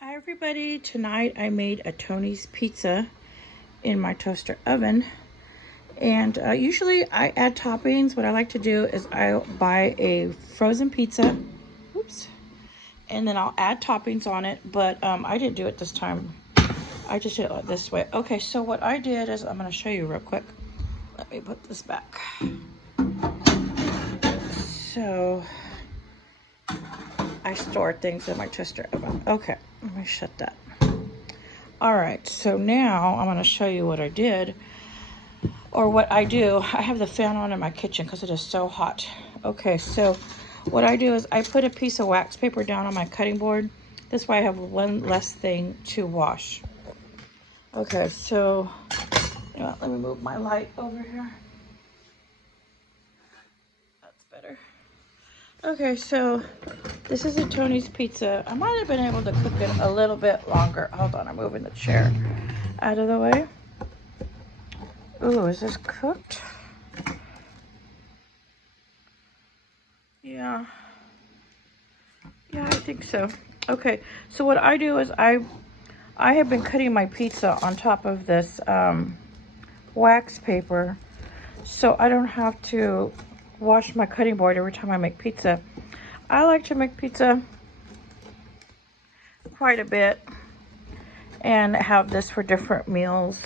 Hi everybody, tonight I made a Tony's pizza in my toaster oven, and usually I add toppings. What I like to do is I buy a frozen pizza, oops, and then I'll add toppings on it, but I didn't do it this time. I just did it this way. Okay, so what I did is, I'm going to show you real quick. Let me put this back. So I store things in my toaster oven. Okay, let me shut that. All right, so now I'm going to show you what I did, or what I do. I have the fan on in my kitchen because it is so hot. Okay, so what I do is I put a piece of wax paper down on my cutting board. This way I have one less thing to wash. Okay, so you know what, let me move my light over here. That's better. Okay, so this is a Tony's pizza. I might have been able to cook it a little bit longer. Hold on, I'm moving the chair out of the way. Ooh, is this cooked? Yeah, I think so. Okay, so what I do is I have been cutting my pizza on top of this wax paper, so I don't have to wash my cutting board every time I make pizza. I like to make pizza quite a bit and have this for different meals,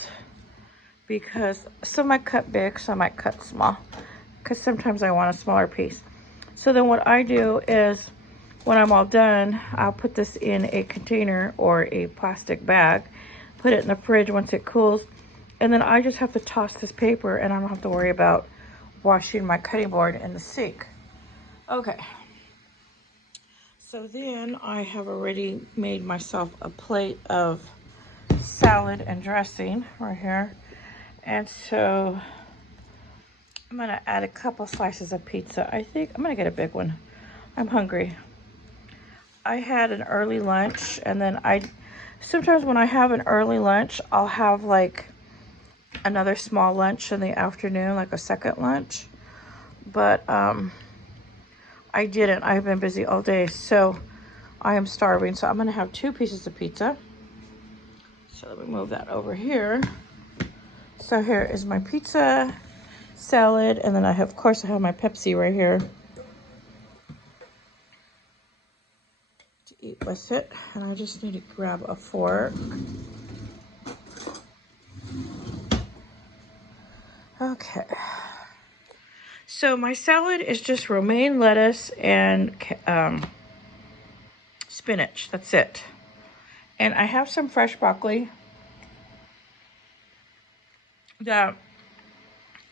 because some I cut big, some I cut small, because sometimes I want a smaller piece. So then what I do is, when I'm all done, I'll put this in a container or a plastic bag, put it in the fridge once it cools, and then I just have to toss this paper and I don't have to worry about washing my cutting board in the sink. Okay. So then I have already made myself a plate of salad and dressing right here. And so I'm gonna add a couple slices of pizza. I think I'm gonna get a big one. I'm hungry. I had an early lunch, and then sometimes when I have an early lunch, I'll have like another small lunch in the afternoon, like a second lunch. But I didn't. I've been busy all day, so I am starving. So I'm gonna have 2 pieces of pizza. So let me move that over here. So here is my pizza, salad, and then of course I have my Pepsi right here to eat with it. And I just need to grab a fork. Okay. So my salad is just romaine lettuce and spinach. That's it. And I have some fresh broccoli that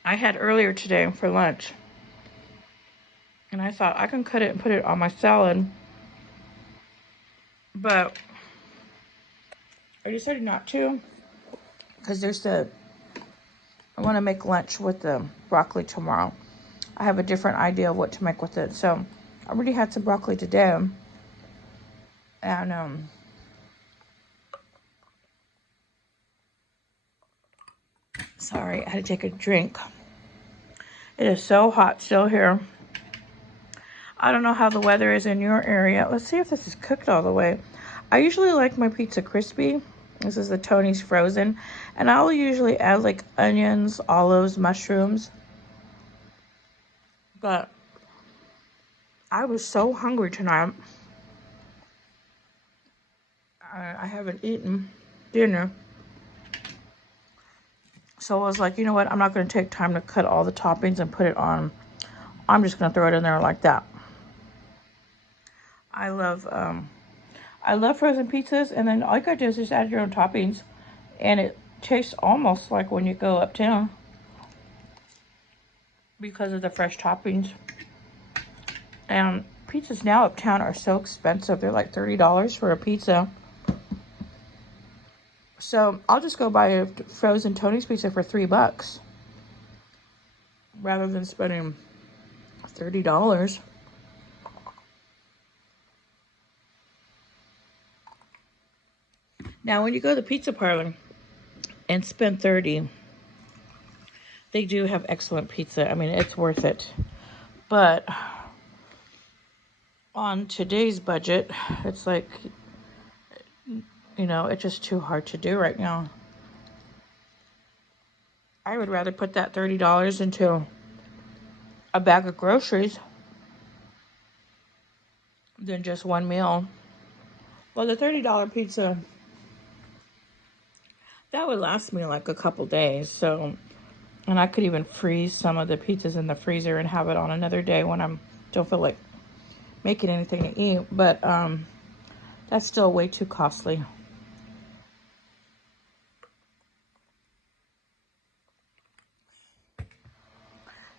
I had earlier today for lunch. And I thought I can cut it and put it on my salad. But I decided not to, because I want to make lunch with the broccoli tomorrow. I have a different idea of what to make with it. So I already had some broccoli today. And sorry, I had to take a drink. It is so hot still here. I don't know how the weather is in your area. Let's see if this is cooked all the way. I usually like my pizza crispy. This is the Tony's frozen. And I'll usually add like onions, olives, mushrooms. But I was so hungry tonight. I haven't eaten dinner. So I was like, you know what? I'm not going to take time to cut all the toppings and put it on. I'm just going to throw it in there like that. I love frozen pizzas, and then all you gotta do is just add your own toppings, and it tastes almost like when you go uptown because of the fresh toppings. And pizzas now uptown are so expensive. They're like $30 for a pizza. So I'll just go buy a frozen Tony's pizza for $3 rather than spending $30. Now, when you go to the pizza parlor and spend $30, they do have excellent pizza. I mean, it's worth it. But on today's budget, it's like You know, it's just too hard to do right now. I would rather put that $30 into a bag of groceries than just one meal. Well, the $30 pizza, that would last me like a couple days. So, and I could even freeze some of the pizzas in the freezer and have it on another day when I don't feel like making anything to eat. But that's still way too costly.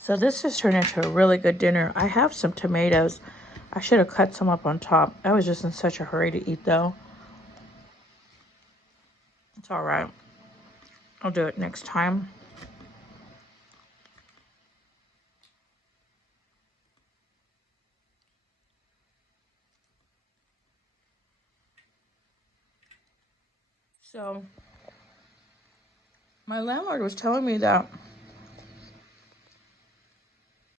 So this just turned into a really good dinner. I have some tomatoes. I should have cut some up on top. I was just in such a hurry to eat though. It's all right. I'll do it next time. So my landlord was telling me that